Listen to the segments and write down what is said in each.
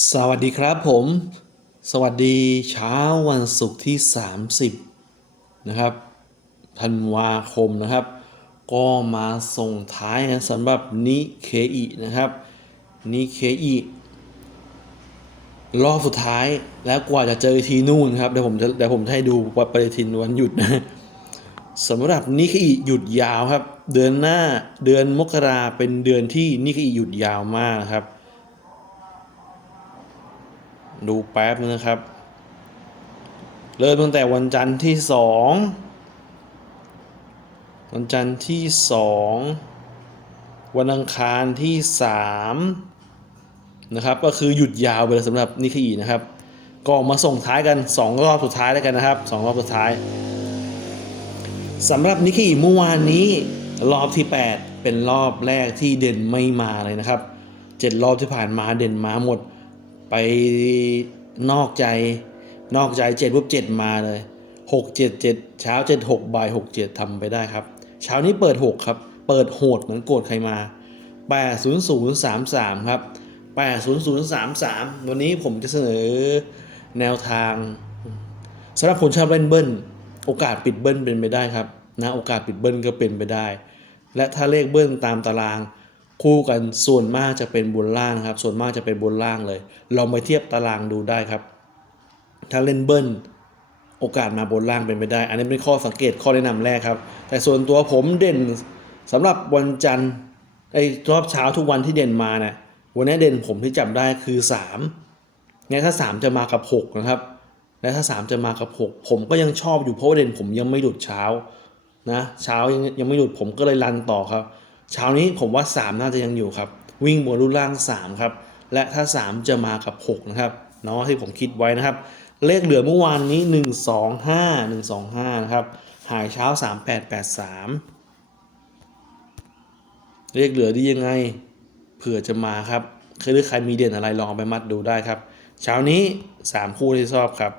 สวัสดีครับผม สวัสดีเช้าวันศุกร์ที่ 30 นะครับธันวาคมนะครับ ก็มาส่งท้ายนะสำหรับนิเคอินะครับนิเคอิรอบสุดท้ายแล้วกว่าจะเจอทีนู่นครับเดี๋ยวผมจะเดี๋ยวผมให้ดูว่าปฏิทินวันหยุดนะสำหรับนิเคอิหยุดยาวครับ เดือนหน้าเดือนมกราเป็นเดือนที่นิเคอิหยุดยาวมากนะครับ ดูแป๊บนึงนะครับ เริ่มตั้งแต่วันจันทร์ที่สองวันจันทร์ที่สองวันอังคารที่สามนะครับ ก็คือหยุดยาวไปเลยสำหรับนิคอีนะครับ ก็มาส่งท้ายกัน 2 รอบสุดท้ายแล้วกันนะครับ 2 รอบสุดท้ายสำหรับนิคอีเมื่อวานนี้รอบที่ 8 เป็นรอบแรกที่เด่นไม่มาเลยนะครับ 7 รอบที่ผ่านมาเด่นมาหมด ไปนอกใจ นอกใจเจ็ดปุ๊บเจ็ดมาเลยหกเจ็ดเจ็ดเช้าเจ็ดหกบ่ายหกเจ็ดทำไปได้ครับ เช้านี้เปิดหกครับ เปิดโหดเหมือนโกรธใครมาแปดศูนย์ศูนย์สามสามครับแปดศูนย์ศูนย์สามสามวันนี้ผมจะเสนอแนวทางสำหรับคนชอบเล่นเบิ้ลโอกาสปิดเบิ้ลเป็นไปได้ครับนะโอกาสปิดเบิ้ลก็เป็นไปได้ และถ้าเลขเบิ้ลตามตาราง คู่กันส่วนมากจะเป็นบนล่างครับ ส่วนมากจะเป็นบนล่างเลยลองไปเทียบตารางดูได้ครับ ถ้าเล่นเบิ้ลโอกาสมาบนล่างเป็นไปได้ อันนี้เป็นข้อสังเกตข้อแนะนำแรกครับ แต่ส่วนตัวผมเด่นสำหรับวันจันทร์ไอ้รอบเช้าทุกวันที่เด่นมาเนี่ยวันนี้เด่นผมที่จับได้คือ3เนี่ยถ้า 3 จะมากับ 6 นะครับ และถ้า 3 จะมากับ 6 ผมก็ยังชอบอยู่เพราะว่าเด่นผมยังไม่หลุดเช้านะเช้ายังยังไม่หลุดผมก็เลยรันต่อครับ เช้านี้ผมว่า 3 น่าจะยังอยู่ครับ วิ่งบนรูปร่าง 3 ครับ และถ้า 3 จะมากับ 6 นะครับเนาะที่ผมคิดไว้นะครับ เลขเหลือเมื่อวานนี้ 1 2 5 1 2 5 นะครับ หายเช้า 3 8 8 3 เลขเหลือดียังไงเผื่อจะมาครับเคยหรือใครมีเด่นอะไรลองไปมัดดูได้ครับ เช้านี้ 3 คู่ที่ชอบครับ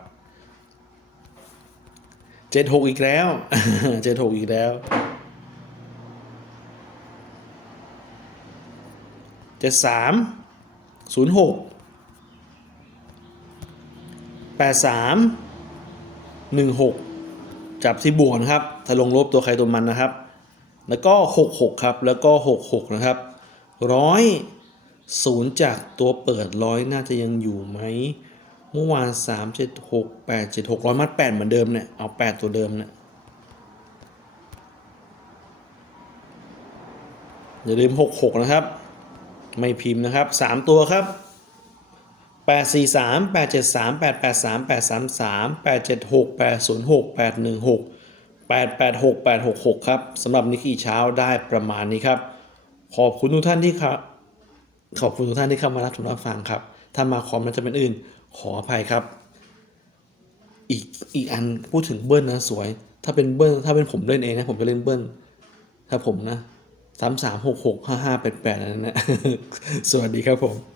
76 อีกแล้ว 76 อีกแล้ว เจ็ดสามศูนย์หกแปดสามหนึ่งหกจับที่บวกนะครับ ถ้าลงลบตัวใครตัวมันนะครับ แล้วก็หกหกครับ แล้วก็หกหกนะครับร้อยศูนย์จากตัวเปิดร้อยน่าจะยังอยู่ไหมเมื่อวานสามเจ็ดหกแปดเจ็ดหกร้อยมัดแปดเหมือนเดิมเนี่ย เอาแปดตัวเดิมเนี่ยอย่าลืมหกหกนะครับ ไม่พิมพ์นะครับ 3 ตัวครับ 8 4 3 8 7 3 8 8 3 8 3 3 8 7 6 8 0 6 8 1 6 8 8 6 8 6 6 ครับสำหรับนิกกี้เช้าได้ประมาณนี้ครับ ขอบคุณทุกท่านที่ครับ ขอบคุณทุกท่านที่เข้ามารับชมรับฟังครับ ถ้ามาคอมมันจะเป็นอื่น ขออภัยครับ อีกอีกอันพูดถึงเบิ้ลนะสวย ถ้าเป็นเบิ้ลถ้าเป็นผมเล่นเองนะผมจะเล่นเบิ้ลถ้าผมนะ สามสามหกหกห้าห้าแปดแปดนั่นนะ สวัสดีครับผม